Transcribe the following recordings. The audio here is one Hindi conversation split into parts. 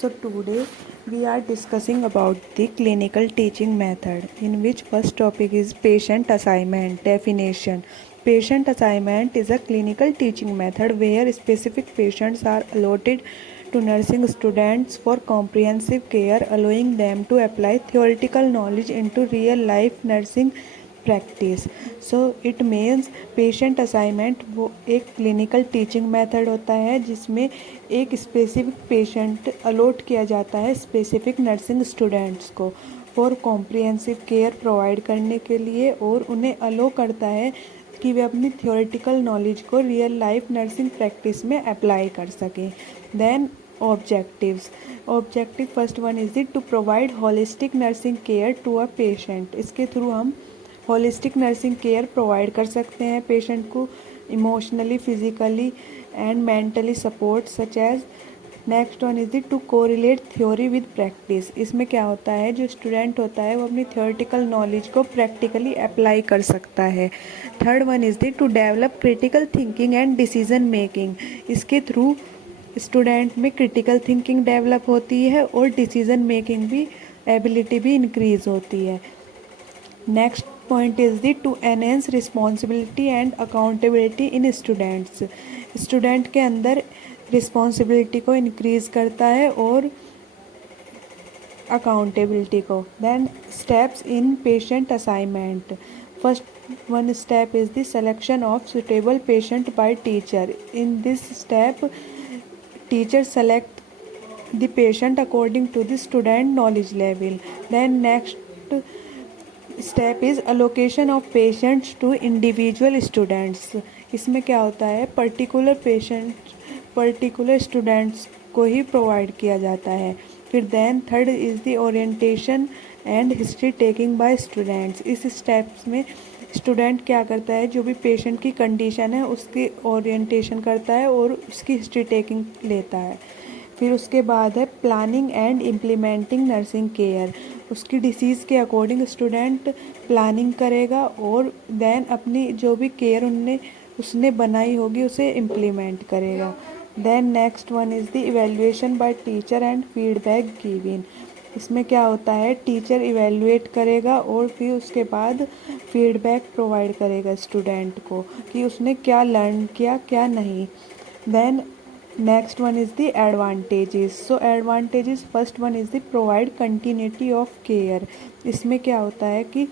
So today we are discussing about the clinical teaching method, in which first topic is patient assignment. Definition: patient assignment is a clinical teaching method where specific patients are allotted to nursing students for comprehensive care, allowing them to apply theoretical knowledge into real life nursing practice. So it means patient assignment वो एक क्लिनिकल टीचिंग मेथड होता है जिसमें एक स्पेसिफिक पेशेंट अलॉट किया जाता है स्पेसिफिक नर्सिंग स्टूडेंट्स को फॉर कॉम्प्रिहेंसिव केयर प्रोवाइड करने के लिए, और उन्हें अलो करता है कि वे अपनी थियोरेटिकल नॉलेज को रियल लाइफ नर्सिंग प्रैक्टिस में अप्लाई कर सकें. Then objectives. Objective first one is the to provide holistic nursing care to a patient. इसके थ्रू हम होलिस्टिक नर्सिंग केयर प्रोवाइड कर सकते हैं पेशेंट को, emotionally, physically and mentally support such as. Next one is the to correlate theory with practice. इसमें क्या होता है, जो स्टूडेंट होता है वो अपनी थियोरेटिकल नॉलेज को प्रैक्टिकली अप्लाई कर सकता है. Third one is the to develop critical thinking and decision making. इसके थ्रू स्टूडेंट में क्रिटिकल थिंकिंग डेवलप होती है और डिसीजन मेकिंग भी एबिलिटी भी इंक्रीज होती है. Next point is the to enhance responsibility and accountability in students. Student के अंदर रिस्पॉन्सिबिलिटी को इंक्रीज करता है और अकाउंटेबिलिटी को. Then steps in patient assignment. First one step is the selection of suitable patient by teacher. In this step teacher select the patient according to the student knowledge level. Then next step is allocation of patients to individual students. इसमें क्या होता है, पर्टिकुलर स्टूडेंट्स को ही प्रोवाइड किया जाता है. फिर then third is the orientation and history taking by students. इस स्टेप्स में स्टूडेंट क्या करता है, जो भी पेशेंट की कंडीशन है उसकी ओरिएंटेशन करता है और उसकी हिस्ट्री टेकिंग लेता है. फिर उसके बाद है planning and implementing nursing care. उसकी डिसीज़ के अकॉर्डिंग स्टूडेंट प्लानिंग करेगा और देन अपनी जो भी केयर उसने बनाई होगी उसे इम्प्लीमेंट करेगा. Then next one is the evaluation by teacher and feedback given. इसमें क्या होता है, टीचर इवेल्युएट करेगा और फिर उसके बाद फीडबैक प्रोवाइड करेगा स्टूडेंट को कि उसने क्या लर्न किया क्या नहीं. Then next one is the advantages. So advantages, first one is the provide continuity of care. इसमें क्या होता है कि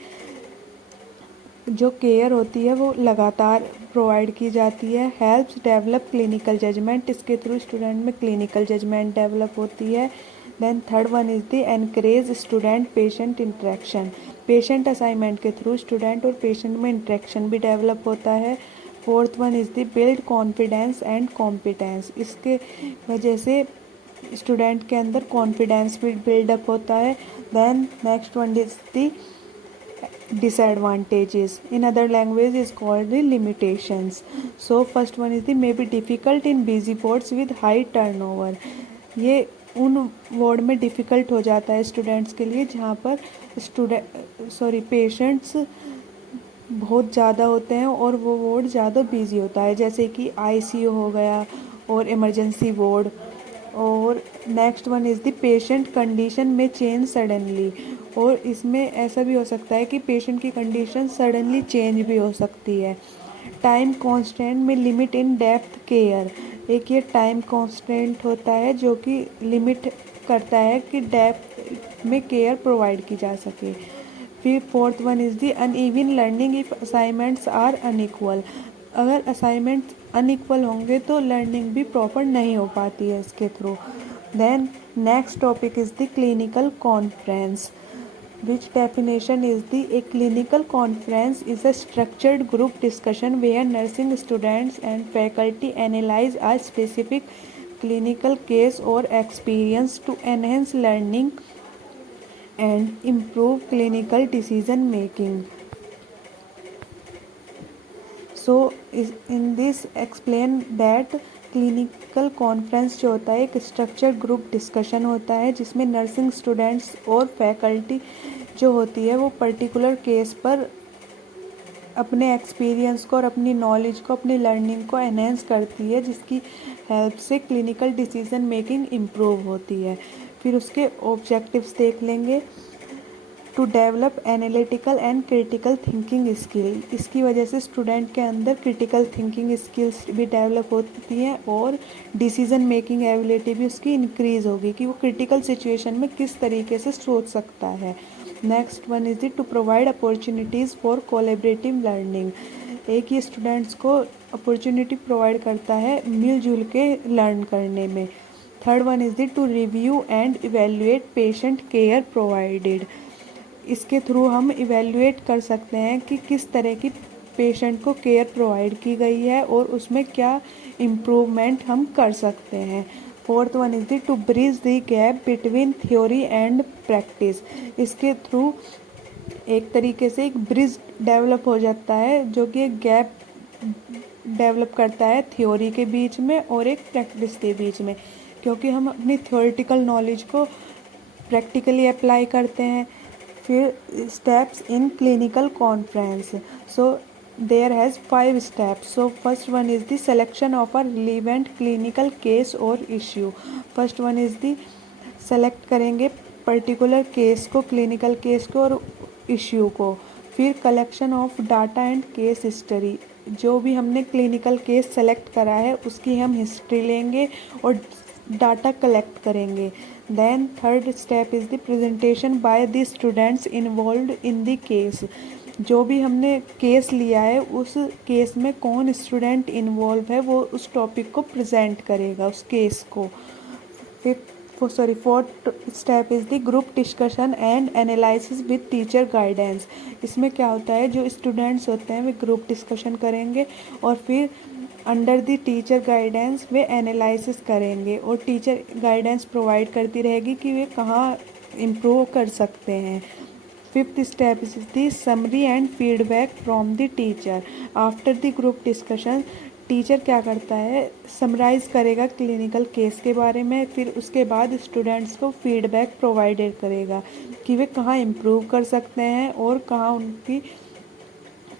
जो केयर होती है वो लगातार प्रोवाइड की जाती है. Helps develop clinical judgement. इसके थ्रू स्टूडेंट में क्लिनिकल जजमेंट डेवलप होती है. Then third one is the encourage student patient interaction. Patient assignment के थ्रू स्टूडेंट और पेशेंट में इंटरेक्शन भी डेवलप होता है. Fourth one is the build confidence and competence. इसके वजह से स्टूडेंट के अंदर कॉन्फिडेंस भी बिल्डअप होता है. Then next one is the disadvantages. In other language is called the limitations. So first one is the may be difficult in busy wards with high turnover. ये उन वार्ड में डिफ़िकल्ट हो जाता है स्टूडेंट्स के लिए जहाँ पर पेशेंट्स बहुत ज़्यादा होते हैं और वो वार्ड ज़्यादा बिजी होता है, जैसे कि आईसीयू हो गया और इमरजेंसी वार्ड. और next one is the patient condition में चेंज सडनली. और इसमें ऐसा भी हो सकता है कि पेशेंट की कंडीशन सडनली चेंज भी हो सकती है. टाइम कॉन्स्टेंट में लिमिट इन डेप्थ केयर. एक ये टाइम कॉन्स्टेंट होता है जो कि लिमिट करता है कि डेप्थ में केयर प्रोवाइड की जा सके. फिर fourth one is the uneven learning if assignments are unequal. अगर असाइनमेंट्स अनइक्वल होंगे तो लर्निंग भी प्रॉपर नहीं हो पाती है इसके through. Then next topic is the clinical conference. which definition is the a clinical conference is a structured group discussion where nursing students and faculty analyze a specific clinical case or experience to enhance learning and improve clinical decision making. So in this explain that clinical conference जो होता है एक स्ट्रक्चर्ड ग्रुप डिस्कशन होता है जिसमें नर्सिंग स्टूडेंट्स और फैकल्टी जो होती है वो पर्टिकुलर केस पर अपने एक्सपीरियंस को और अपनी नॉलेज को, अपनी लर्निंग को एनहेंस करती है, जिसकी हेल्प से क्लिनिकल डिसीजन मेकिंग इम्प्रूव होती है। फिर उसके ऑब्जेक्टिव्स देख लेंगे। To develop analytical and critical thinking skill, इसकी वजह से स्टूडेंट के अंदर क्रिटिकल थिंकिंग स्किल्स भी डेवलप होती हैं और डिसीजन मेकिंग एबिलिटी भी उसकी इंक्रीज होगी कि वो क्रिटिकल सिचुएशन में किस तरीके से सोच सकता है। Next one is to provide opportunities for collaborative learning, एक ये स्टूडेंट्स को अपॉर्चुनिटी प्रोवाइड करता है मिलजुल के लर्न करने में। Third one is to review and evaluate patient care provided, इसके थ्रू हम इवेल्युएट कर सकते हैं कि किस तरह की पेशेंट को केयर प्रोवाइड की गई है और उसमें क्या इम्प्रूवमेंट हम कर सकते हैं। Fourth one is to bridge the gap between theory and practice, इसके थ्रू एक तरीके से एक ब्रिज डेवलप हो जाता है जो कि एक गैप डेवलप करता है थ्योरी के बीच में और एक प्रैक्टिस के बीच में, क्योंकि हम अपनी थ्योरेटिकल नॉलेज को प्रैक्टिकली अप्लाई करते हैं। फिर steps in clinical conference, so there has 5 steps. So first one is the selection of a relevant clinical case और issue, first one is the select करेंगे पर्टिकुलर केस को, क्लिनिकल केस को और इश्यू को। फिर collection of data and case history, जो भी हमने क्लिनिकल केस सेलेक्ट करा है उसकी हम हिस्ट्री लेंगे और डाटा कलेक्ट करेंगे। Then third step is the presentation by the students involved in the case, जो भी हमने केस लिया है उस केस में कौन स्टूडेंट इन्वॉल्व है वो उस टॉपिक को प्रेजेंट करेगा, उस केस को। Fourth step is the group discussion and analysis with teacher guidance, इसमें क्या होता है जो स्टूडेंट्स होते हैं वे ग्रुप डिस्कशन करेंगे और फिर under the teacher guidance way analysis करेंगे और टीचर गाइडेंस प्रोवाइड करती रहेगी कि वे कहाँ इम्प्रूव कर सकते हैं। Fifth step is the summary and feedback from the teacher, after the group discussion teacher क्या करता है समराइज करेगा क्लिनिकल केस के बारे में, फिर उसके बाद स्टूडेंट्स को फीडबैक प्रोवाइडेड करेगा कि वे कहाँ इम्प्रूव कर सकते हैं और कहाँ उनकी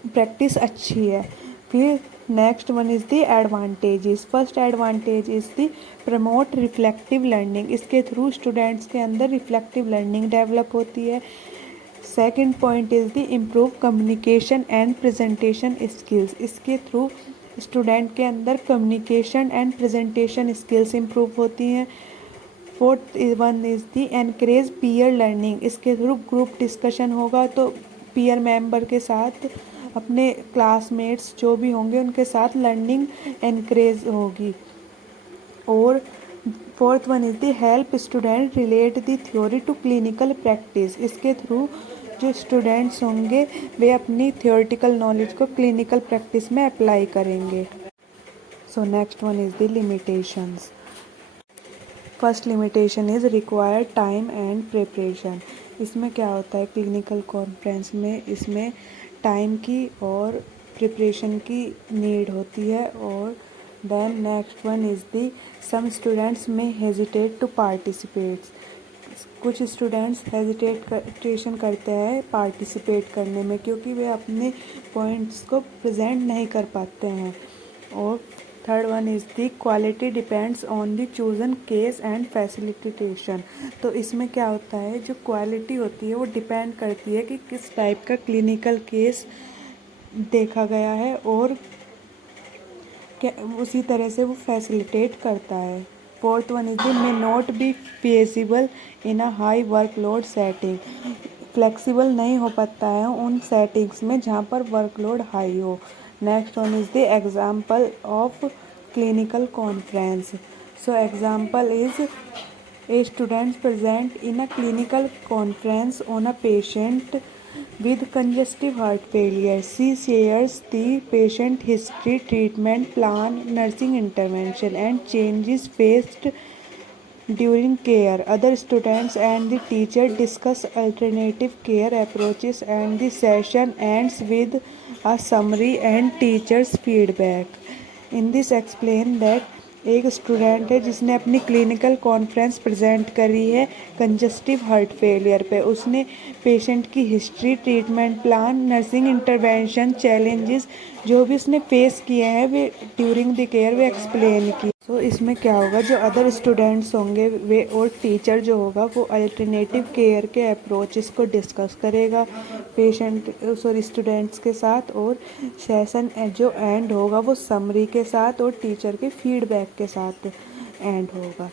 प्रैक्टिस अच्छी है। फिर next one is the advantages, first advantage is the promote reflective learning, इसके थ्रू स्टूडेंट्स के अंदर रिफ्लेक्टिव लर्निंग डेवलप होती है। Second point is the improve communication and presentation skills, इसके थ्रू स्टूडेंट के अंदर communication and presentation skills improve होती हैं। Fourth one is the encourage peer learning, इसके थ्रू ग्रुप डिस्कशन होगा तो पीयर मेंबर के साथ अपने क्लासमेट्स जो भी होंगे उनके साथ लर्निंग एनकरेज होगी। और fourth one is the help student relate the theory to clinical practice, इसके थ्रू जो स्टूडेंट्स होंगे वे अपनी थ्योरेटिकल नॉलेज को क्लिनिकल प्रैक्टिस में अप्लाई करेंगे। So next one is the limitations. First limitation is required time and preparation, इसमें क्या होता है क्लिनिकल कॉन्फ्रेंस में इसमें टाइम की और प्रिपरेशन की नीड होती है। और then next one is the some students में हेजिटेट टू पार्टिसिपेट, कुछ स्टूडेंट्स हेजिटेशन करते हैं पार्टिसिपेट करने में क्योंकि वे अपने पॉइंट्स को प्रेजेंट नहीं कर पाते हैं। और third one is the quality depends on the chosen case and facilitation, तो इसमें क्या होता है जो क्वालिटी होती है वो डिपेंड करती है कि किस टाइप का क्लिनिकल केस देखा गया है और क्या उसी तरह से वो फैसिलिटेट करता है। Fourth one is may not be feasible in a high workload setting, flexible नहीं हो पाता है उन सेटिंग्स में जहाँ पर वर्कलोड हाई हो। Next one is the example of clinical conference, so example is a student present in a clinical conference on a patient with congestive heart failure. She shares the patient history, treatment plan, nursing intervention, and changes faced during care. Other students and the teacher discuss alternative care approaches, and the session ends with a summary and teacher's feedback. In this, explain that एक स्टूडेंट है जिसने अपनी क्लिनिकल कॉन्फ्रेंस प्रेजेंट करी है कंजस्टिव हार्ट फेलियर पे। उसने पेशेंट की history, treatment plan, nursing intervention, challenges जो भी उसने फेस किए हैं वे ड्यूरिंग द केयर वे एक्सप्लेन की। तो इसमें क्या होगा, जो अदर स्टूडेंट्स होंगे वे और टीचर जो होगा वो अल्टरनेटिव केयर के अप्रोचेस को डिस्कस करेगा स्टूडेंट्स के साथ। और सेशन जो एंड होगा वो समरी के साथ और टीचर के फीडबैक के साथ एंड होगा।